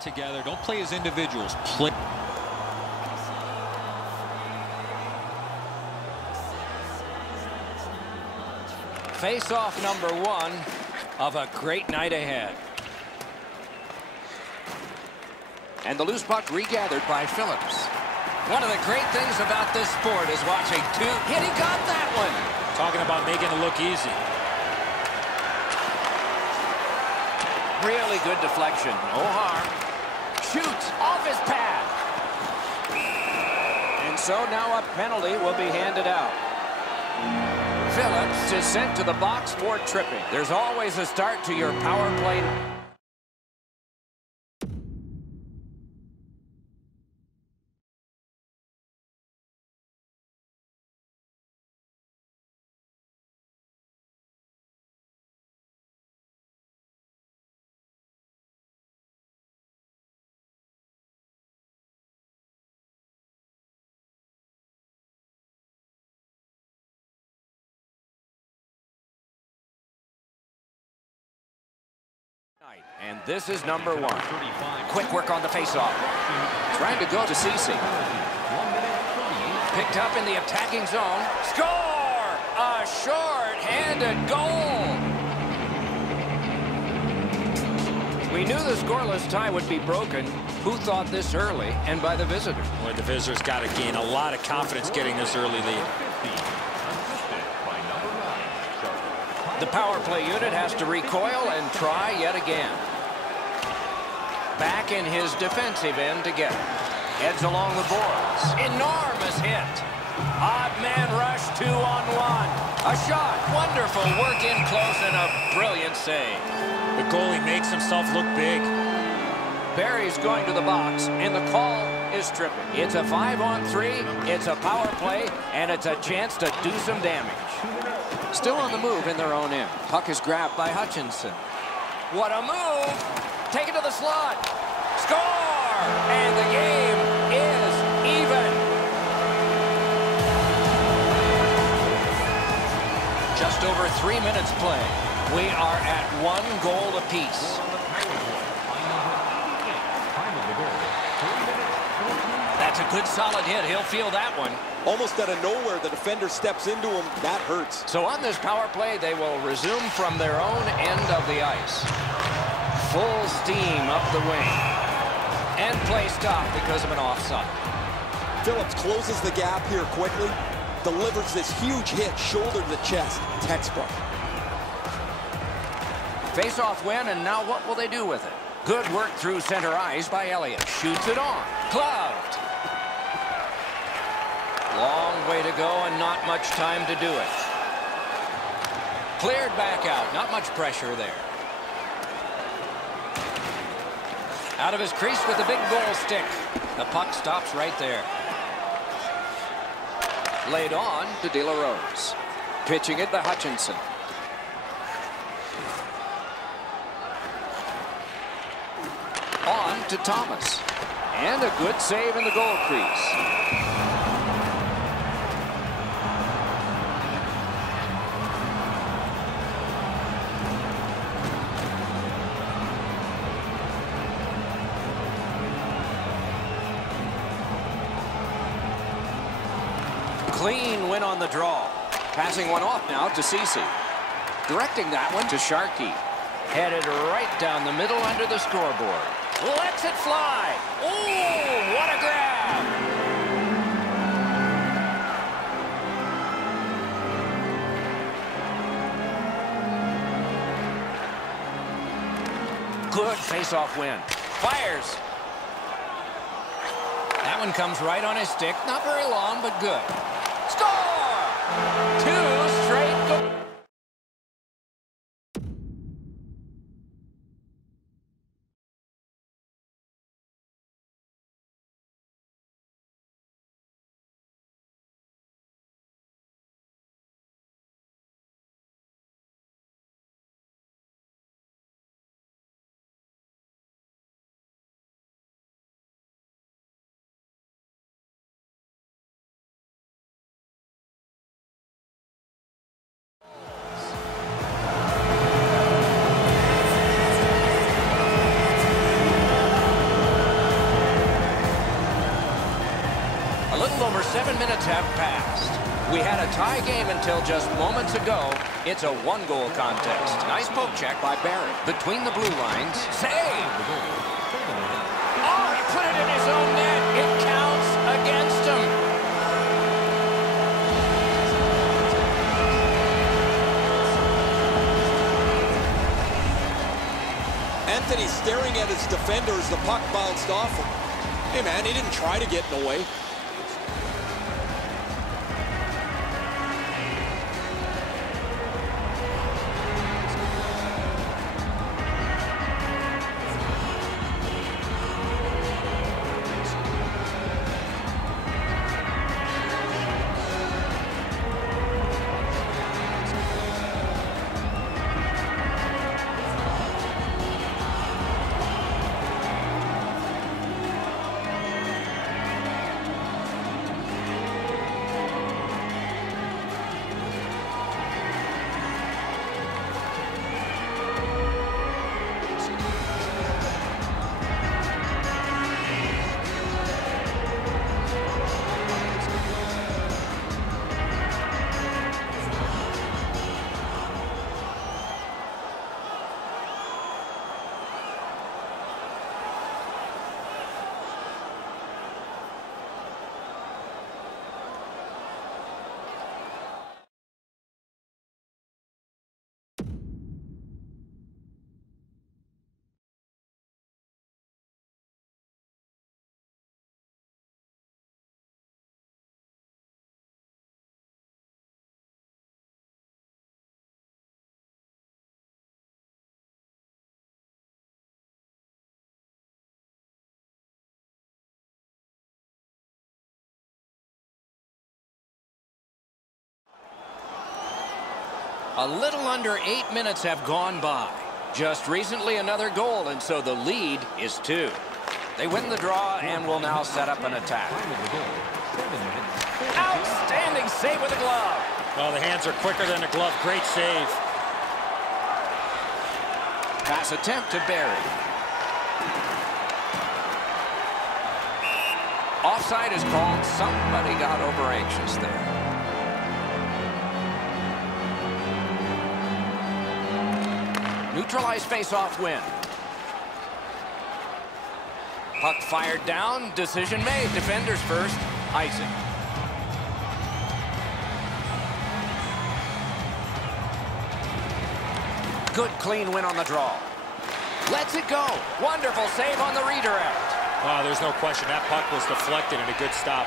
Together, don't play as individuals. Play. Face-off number one of a great night ahead. And the loose puck regathered by Phillips. One of the great things about this sport is watching two. Hit, he got that one. Talking about making it look easy. Really good deflection. No harm. Shoots off his pad. And so now a penalty will be handed out. Phillips is sent to the box for tripping. There's always a start to your power play. And this is number one. Quick work on the faceoff. Trying to go to Cece. Picked up in the attacking zone. Score! A short-handed goal. We knew the scoreless tie would be broken. Who thought this early? And by the visitor. Boy, the visitors got to gain a lot of confidence getting this early lead. The power play unit has to recoil and try yet again. Back in his defensive end to get it. Heads along the boards. Enormous hit. Odd man rush 2-on-1. A shot. Wonderful work in close and a brilliant save. The goalie makes himself look big. Barry's going to the box, and the call is tripping. It's a 5-on-3. It's a power play, and it's a chance to do some damage. Still on the move in their own end. Puck is grabbed by Hutchinson. What a move! Take it to the slot. Score! And the game is even. Just over 3 minutes play. We are at 1 goal apiece. That's a good solid hit. He'll feel that one. Almost out of nowhere, the defender steps into him. That hurts. So on this power play, they will resume from their own end of the ice. Full steam up the wing. And play stopped because of an offside. Phillips closes the gap here quickly. Delivers this huge hit, shoulder to the chest. Textbook. Face-off win, and now what will they do with it? Good work through center ice by Elliott. Shoots it on. Gloved. Long way to go and not much time to do it. Cleared back out. Not much pressure there. Out of his crease with the big goal stick. The puck stops right there. Laid on to De La Rose. Pitching it to Hutchinson. On to Thomas. And a good save in the goal crease. Clean win on the draw. Passing one off now to Cece. Directing that one to Sharkey. Headed right down the middle under the scoreboard. Lets it fly. Oh, what a grab. Good face-off win. Fires. That one comes right on his stick. Not very long, but good. Score! 2 straight goals. little over 7 minutes have passed. We had a tie game until just moments ago. It's a one-goal contest. Nice poke check by Barry. Between the blue lines. Save! Oh, he put it in his own net. It counts against him. Anthony staring at his defender as the puck bounced off him. Hey, man, he didn't try to get in the way. A little under 8 minutes have gone by. Just recently another goal, and so the lead is 2. They win the draw and will now set up an attack. Outstanding save with the glove. Well, the hands are quicker than the glove. Great save. Pass attempt to Barry. Offside is called. Somebody got over anxious there. Neutralized face-off win. Puck fired down. Decision made. Defenders first. Icing. Good clean win on the draw. Lets it go. Wonderful save on the redirect. Oh, there's no question. That puck was deflected and a good stop.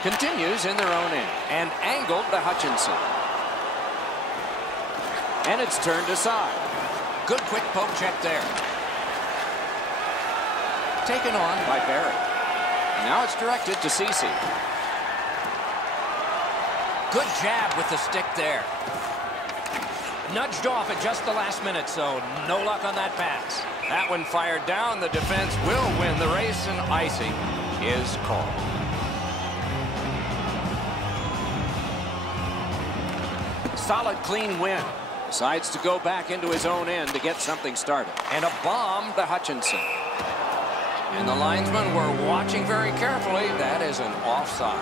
Continues in their own end. And angled to Hutchinson. And it's turned aside. Good quick poke check there. Taken on by Barry. Now it's directed to Ceci. Good jab with the stick there. Nudged off at just the last minute, so no luck on that pass. That one fired down. The defense will win the race, and icing is called. Solid, clean win. Decides to go back into his own end to get something started. And a bomb to Hutchinson. And the linesmen were watching very carefully. That is an offside.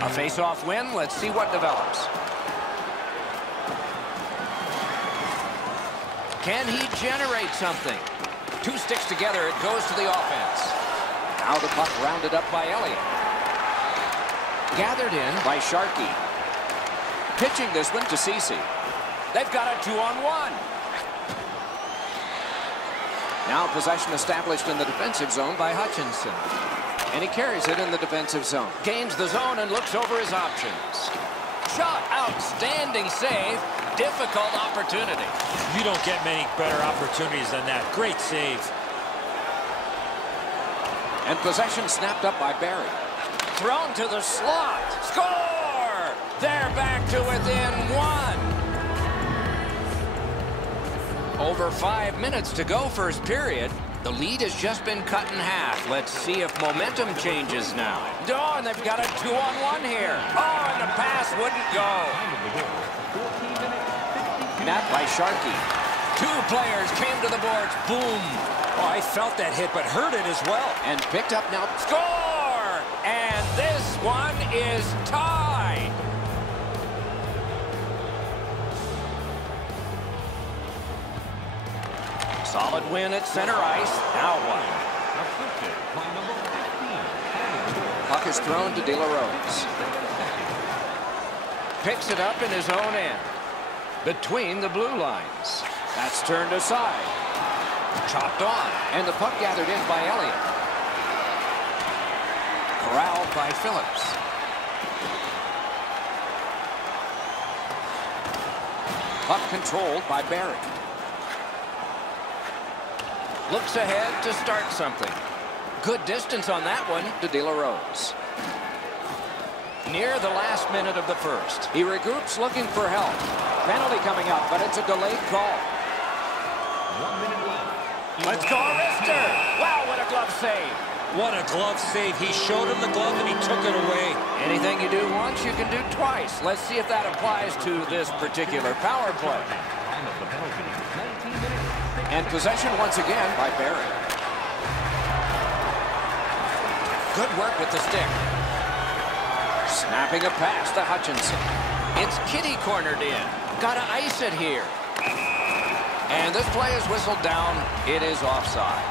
A face-off win. Let's see what develops. Can he generate something? 2 sticks together. It goes to the offense. Now the puck rounded up by Elliott. Gathered in by Sharkey. Pitching this one to Ceci. They've got a 2-on-1. Now possession established in the defensive zone by Hutchinson. And he carries it in the defensive zone. Gains the zone and looks over his options. Shot. Outstanding save. Difficult opportunity. You don't get many better opportunities than that. Great save. And possession snapped up by Barry. Thrown to the slot. Score! They're back to within 1. Over 5 minutes to go first period. The lead has just been cut in half. Let's see if momentum changes now. Oh, and they've got a 2-on-1 here. Oh, and the pass wouldn't go. Net by Sharkey. 2 players came to the boards. Boom. Oh, I felt that hit, but heard it as well. And picked up now. Score! And this one is tied. Solid win at center ice. Now what? Puck is thrown to De La Rose. Picks it up in his own end. Between the blue lines. That's turned aside. Chopped on. And the puck gathered in by Elliott. Corralled by Phillips. Puck controlled by Barry. Looks ahead to start something. Good distance on that one to De La Rose. Near the last minute of the first. He regroups looking for help. Penalty coming up, but it's a delayed call. 1 minute left. Let's go, Rister. Wow, what a glove save. What a glove save. He showed him the glove and he took it away. Anything you do once, you can do twice. Let's see if that applies to this particular power play. And possession once again by Barry. Good work with the stick. Snapping a pass to Hutchinson. It's Kitty cornered in. Gotta ice it here. And this play is whistled down. It is offside.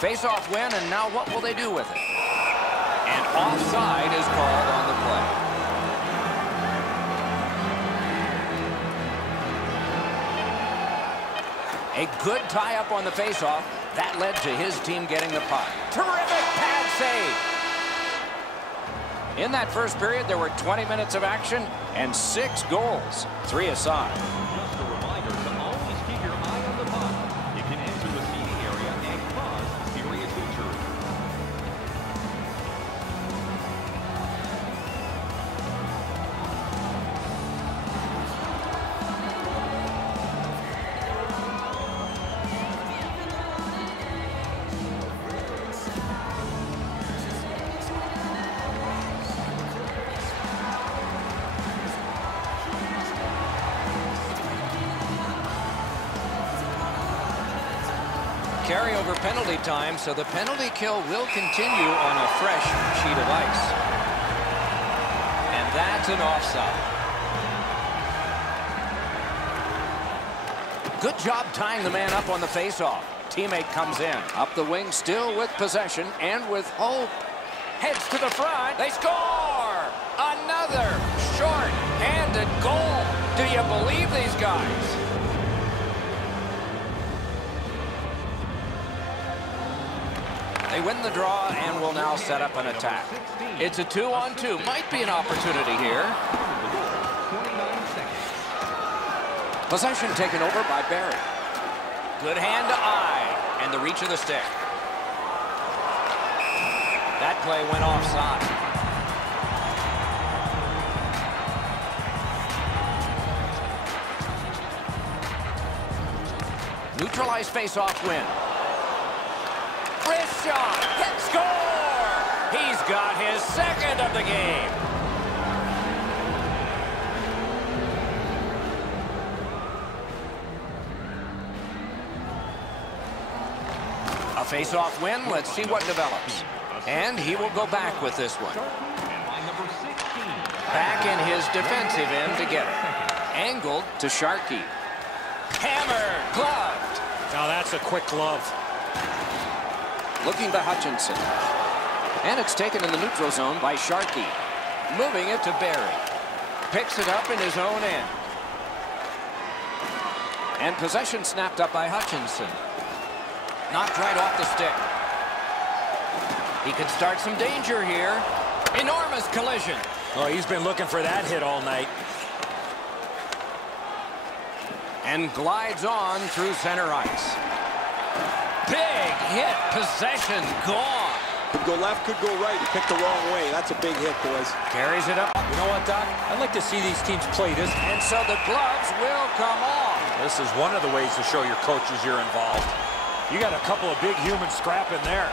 Face-off win, and now what will they do with it? And offside is called on the play. A good tie-up on the face-off. That led to his team getting the puck. Terrific pad save. In that first period, there were 20 minutes of action and 6 goals, 3 aside. Just a reminder to always keep your eye on the puck. It can enter the seating area and cause serious injury. Carryover penalty time, so the penalty kill will continue on a fresh sheet of ice. And that's an offside. Good job tying the man up on the faceoff. Teammate comes in. Up the wing, still with possession and with hope. Heads to the front. They score! Another short-handed goal. Do you believe these guys? They win the draw and will now set up an attack. It's a 2-on-2. Might be an opportunity here. Possession taken over by Barry. Good hand to eye and the reach of the stick. That play went offside. Neutralized face-off win. Wrist shot, hit, score! He's got his second of the game. A face-off win, let's see what develops. And he will go back with this one. Back in his defensive end to get it. Angled to Sharkey. Hammer, gloved. Now that's a quick glove. Looking to Hutchinson. And it's taken in the neutral zone by Sharkey. Moving it to Barry. Picks it up in his own end. And possession snapped up by Hutchinson. Knocked right off the stick. He could start some danger here. Enormous collision. Oh, he's been looking for that hit all night. And glides on through center ice. Big hit, possession gone. Could go left, could go right. He picked the wrong way. That's a big hit, boys. Carries it up. You know what, Doc? I'd like to see these teams play this. And so the gloves will come off. This is one of the ways to show your coaches you're involved. You got a couple of big humans scrapping there.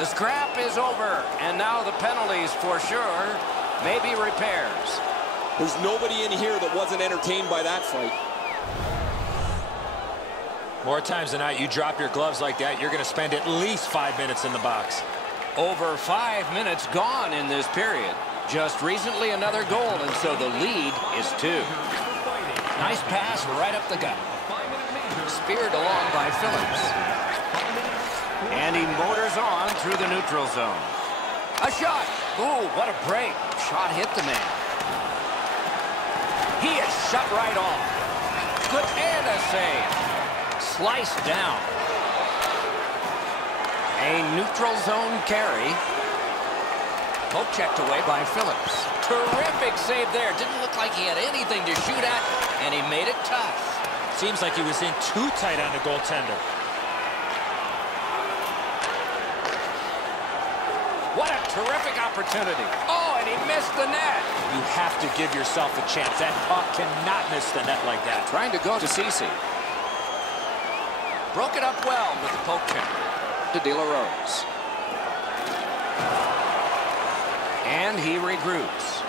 The scrap is over, and now the penalties for sure. Maybe repairs. There's nobody in here that wasn't entertained by that fight. More times than not, you drop your gloves like that, you're going to spend at least 5 minutes in the box. Over 5 minutes gone in this period. Just recently another goal, and so the lead is 2. Nice pass right up the gut. Speared along by Phillips. And he motors on through the neutral zone. A shot. Ooh, what a break. Shot hit the man. He is shut right off. Good, and a save. Sliced down. A neutral zone carry. Poke checked away by Phillips. Terrific save there. Didn't look like he had anything to shoot at, and he made it tough. Seems like he was in too tight on the goaltender. What a terrific opportunity. Oh, and he missed the net. You have to give yourself a chance. That puck cannot miss the net like that. Trying to go to Cece. Broke it up well with the poke check to De La Rose. And he regroups.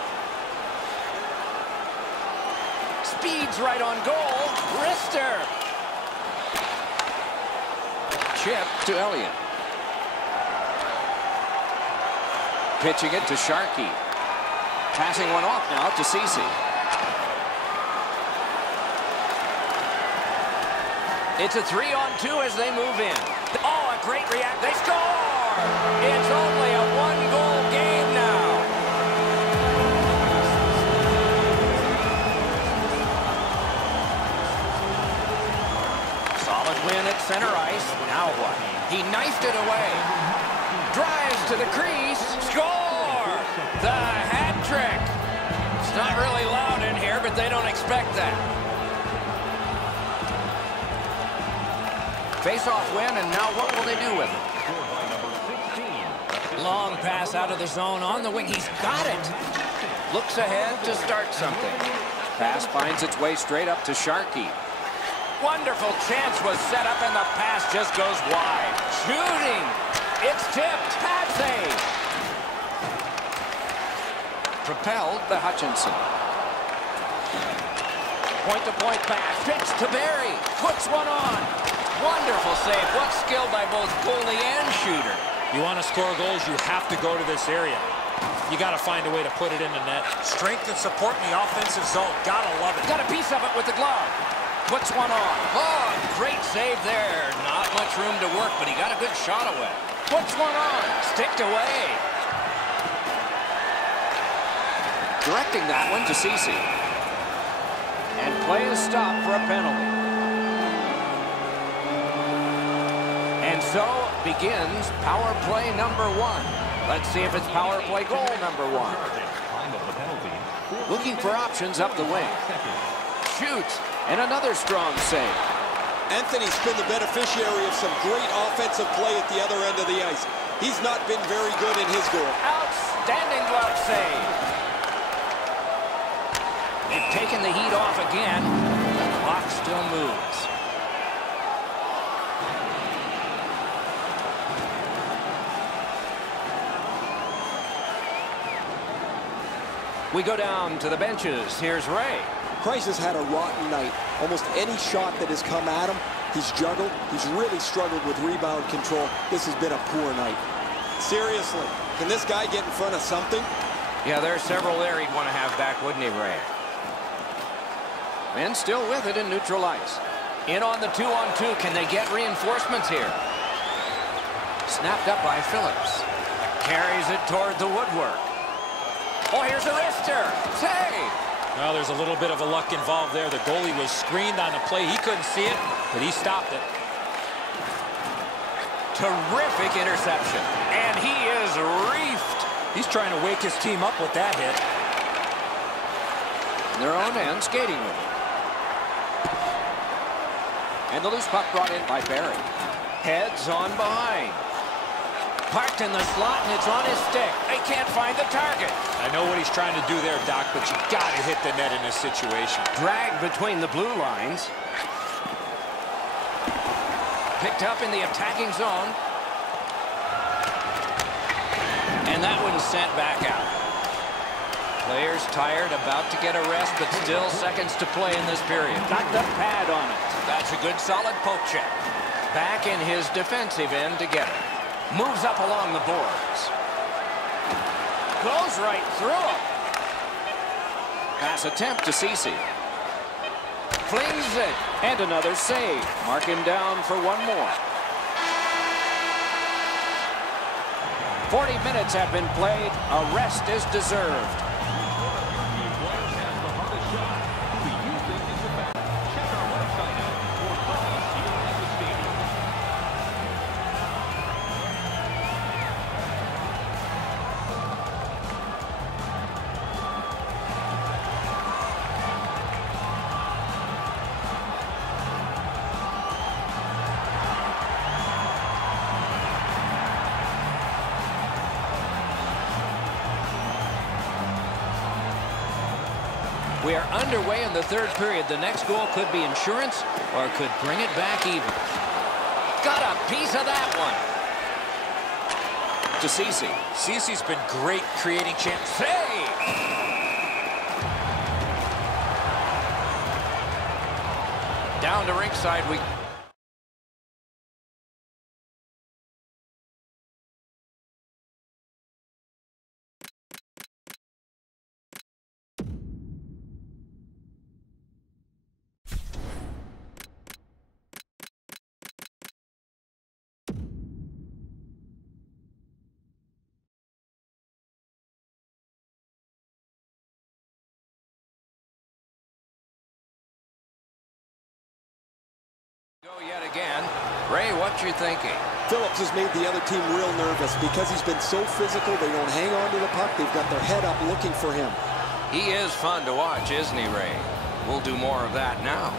Speeds right on goal. Wrister. Chip to Elliott. Pitching it to Sharkey. Passing one off now to Cece. It's a 3-on-2 as they move in. Oh, a great react. They score! It's only a 1-goal game now. Solid win at center ice. Now what? He knifed it away. Drives to the crease. Score! The hat trick. It's not really loud in here, but they don't expect that. Face-off win, and now what will they do with it? Long pass out of the zone on the wing. He's got it. Looks ahead to start something. Pass finds its way straight up to Sharkey. Wonderful chance was set up, and the pass just goes wide. Shooting. It's tipped. Patsy. Propelled to Hutchinson. Point-to-point pass. Pitch to Barry. Puts one on. Wonderful save. What skill by both goalie and shooter. You want to score goals, you have to go to this area. You got to find a way to put it in the net. Strength and support in the offensive zone. Gotta love it. Got a piece of it with the glove. Puts one on. Oh, great save there. Not much room to work, but he got a good shot away. Puts one on. Sticked away. Directing that one to Cece. And play is stopped for a penalty. And so begins power play number 1. Let's see if it's power play goal number 1. Looking for options up the wing. Shoots, and another strong save. Anthony's been the beneficiary of some great offensive play at the other end of the ice. He's not been very good in his goal. Outstanding glove save. They've taken the heat off again. The clock still moves. We go down to the benches. Here's Ray. Price has had a rotten night. Almost any shot that has come at him, he's juggled. He's really struggled with rebound control. This has been a poor night. Seriously, can this guy get in front of something? Yeah, there's several there he'd want to have back, wouldn't he, Ray? And still with it in neutral ice. In on the 2-on-2. Can they get reinforcements here? Snapped up by Phillips. Carries it toward the woodwork. Oh, here's a wrister. Save. Well, there's a little bit of a luck involved there. The goalie was screened on the play. He couldn't see it, but he stopped it. Terrific interception. And he is reefed. He's trying to wake his team up with that hit. Their own end skating with it. And the loose puck brought in by Barry. Heads on behind. Parked in the slot, and it's on his stick. They can't find the target. I know what he's trying to do there, Doc, but you got to hit the net in this situation. Dragged between the blue lines. Picked up in the attacking zone. And that one's sent back out. Players tired, about to get a rest, but still seconds to play in this period. Got the pad on it. That's a good solid poke check. Back in his defensive end to get it. Moves up along the boards. Goes right through him. Pass attempt to Cece. Flings it. And another save. Mark him down for one more. 40 minutes have been played. A rest is deserved. We are underway in the third period. The next goal could be insurance or could bring it back even. Got a piece of that one. To Cece. Cece's been great creating chances. Save! Down to ringside we... Go yet again. Ray, what you thinking? Phillips has made the other team real nervous because he's been so physical. They don't hang on to the puck. They've got their head up looking for him. He is fun to watch, isn't he, Ray? We'll do more of that now.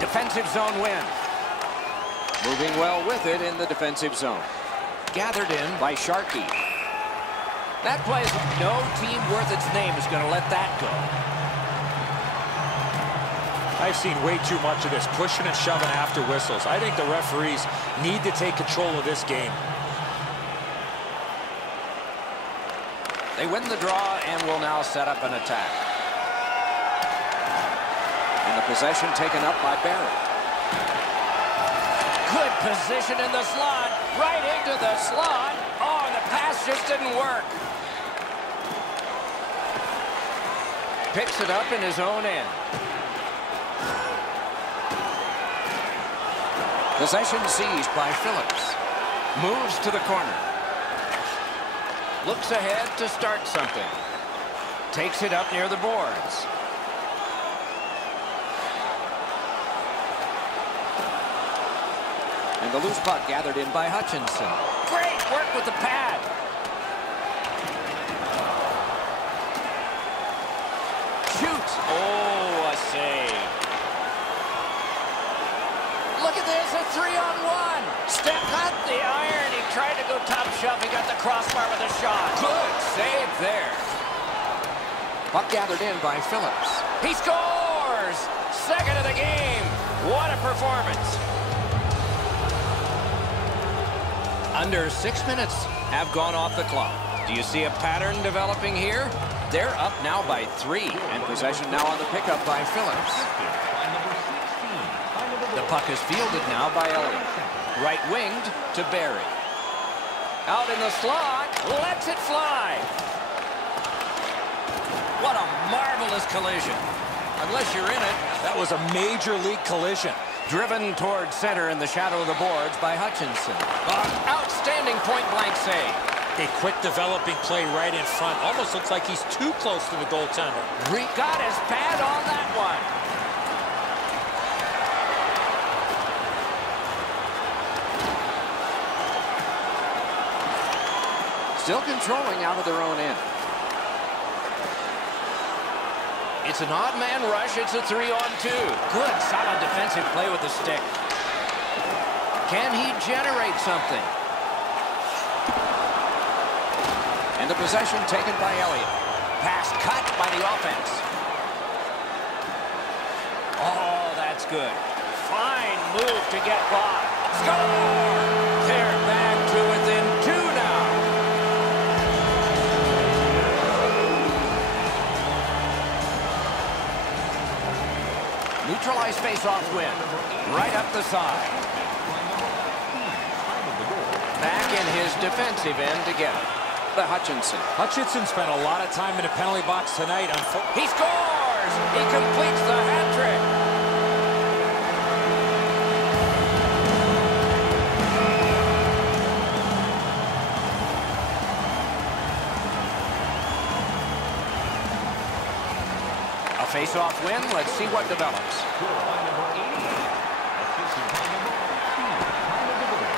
Defensive zone win. Moving well with it in the defensive zone. Gathered in by Sharkey. That plays. No team worth its name is going to let that go. I've seen way too much of this pushing and shoving after whistles. I think the referees need to take control of this game. They win the draw and will now set up an attack. And the possession taken up by Barrett. Good position in the slot. Right into the slot. Oh, and the pass just didn't work. Picks it up in his own end. Possession seized by Phillips. Moves to the corner. Looks ahead to start something. Takes it up near the boards. And the loose puck gathered in by Hutchinson. Great work with the pad. Shoots. Oh, a save. Look at this, a 3-on-1. Step cut the iron. He tried to go top shelf. He got the crossbar with a shot. Good save there. Puck gathered in by Phillips. He scores! Second of the game. What a performance. Under 6 minutes have gone off the clock. Do you see a pattern developing here? They're up now by 3, and possession now on the pickup by Phillips. The puck is fielded now by Elliott. Right-winged to Barry. Out in the slot, lets it fly. What a marvelous collision. Unless you're in it. That was a major league collision. Driven towards center in the shadow of the boards by Hutchinson. Outstanding point-blank save. A quick developing play right in front. Almost looks like he's too close to the goaltender. Got his pad on that one. Still controlling out of their own end. It's an odd man rush. It's a 3-on-2. Good, solid defensive play with the stick. Can he generate something? And the possession taken by Elliott. Pass cut by the offense. Oh, that's good. Fine move to get by. Score! They're back to within 2 now. Neutralized face-off win. Right up the side. Back in his defensive end to get it. The Hutchinson. Hutchinson spent a lot of time in the penalty box tonight. He scores! He completes the hat trick. A face-off win. Let's see what develops.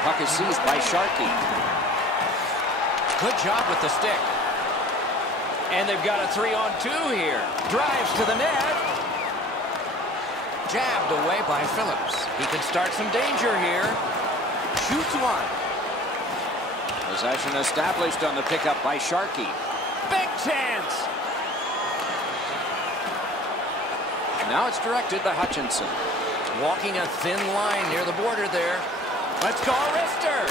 Puck is seized by Sharkey. Good job with the stick. And they've got a 3-on-2 here. Drives to the net. Jabbed away by Phillips. He could start some danger here. Shoots one. Possession established on the pickup by Sharkey. Big chance. Now it's directed to Hutchinson. Walking a thin line near the border there. Let's go, Rister.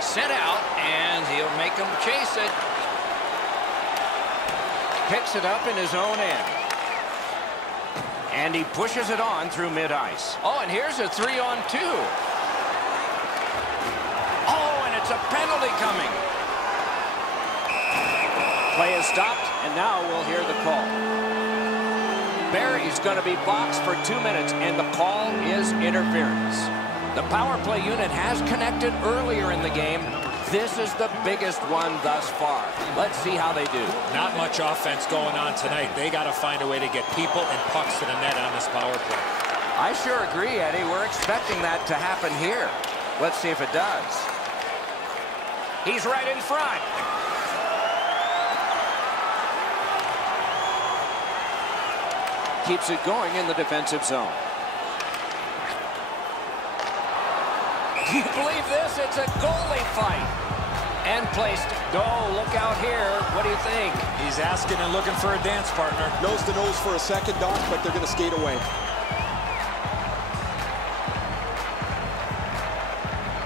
Sent out, and he'll make him chase it. Picks it up in his own end. And he pushes it on through mid-ice. Oh, and here's a 3-on-2. Oh, and it's a penalty coming. Play is stopped, and now we'll hear the call. Barry's going to be boxed for 2 minutes, and the call is interference. The power play unit has connected earlier in the game. This is the biggest one thus far. Let's see how they do. Not much offense going on tonight. They got to find a way to get people and pucks to the net on this power play. I sure agree, Eddie. We're expecting that to happen here. Let's see if it does. He's right in front. Keeps it going in the defensive zone. Do you believe this? It's a goalie fight. And placed. Oh, look out here. What do you think? He's asking and looking for a dance partner. Nose to nose for a second, Doc, but they're going to skate away.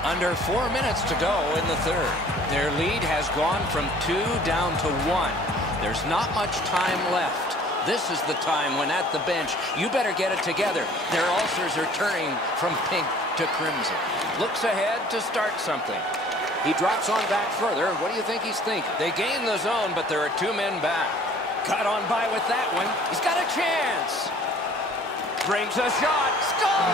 Under 4 minutes to go in the third. Their lead has gone from 2 down to 1. There's not much time left. This is the time when at the bench, you better get it together. Their ulcers are turning from pink to crimson. Looks ahead to start something. He drops on back further. What do you think he's thinking? They gain the zone, but there are 2 men back. Got on by with that one. He's got a chance. Brings a shot. Score!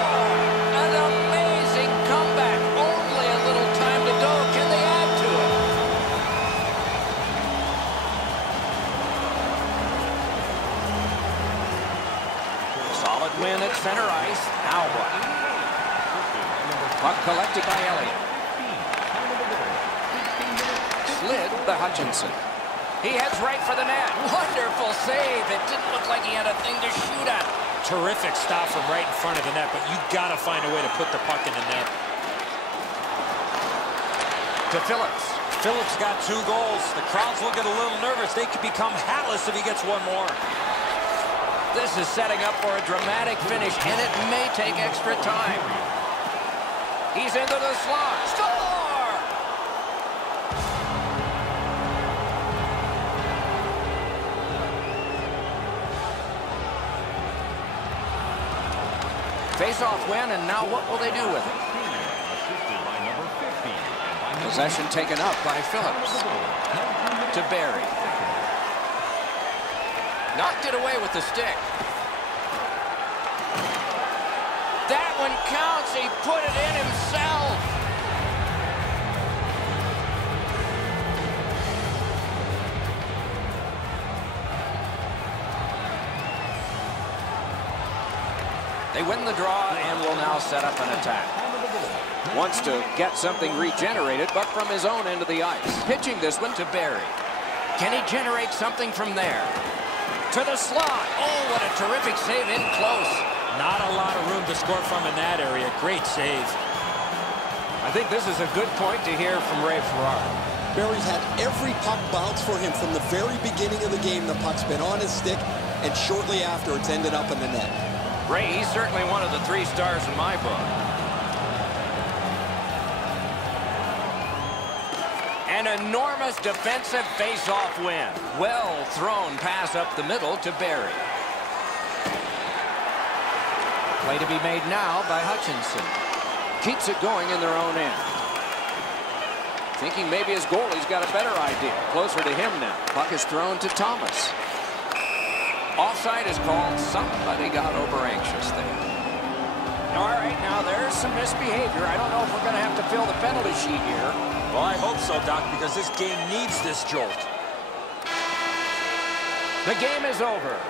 An amazing comeback. Only a little time to go. Can they add to it? Solid win at center ice. Now what? Puck collected by Elliott. Slid the Hutchinson. He heads right for the net. Wonderful save. It didn't look like he had a thing to shoot at. Terrific stop from right in front of the net, but you got to find a way to put the puck in the net. To Phillips. Phillips got 2 goals. The crowd's looking a little nervous. They could become hatless if he gets one more. This is setting up for a dramatic finish, and it may take extra time. He's into the slot. Score! Face-off win, and now what will they do with it? Possession taken up by Phillips. To Barry. Knocked it away with the stick. That one counts. He put it in himself. They win the draw and will now set up an attack. Wants to get something regenerated, but from his own end of the ice. Pitching this one to Barry. Can he generate something from there? To the slot. Oh, what a terrific save in close. Not a lot of room to score from in that area. Great save. I think this is a good point to hear from Ray Ferraro. Barry's had every puck bounce for him from the very beginning of the game. The puck's been on his stick, and shortly after, it's ended up in the net. Ray, he's certainly one of the 3 stars in my book. An enormous defensive face-off win. Well thrown pass up the middle to Barry. Play to be made now by Hutchinson. Keeps it going in their own end. Thinking maybe his goalie's got a better idea. Closer to him now. Puck is thrown to Thomas. Offside is called. Somebody got over anxious there. All right, now there's some misbehavior. I don't know if we're going to have to fill the penalty sheet here. Well, I hope so, Doc, because this game needs this jolt. The game is over.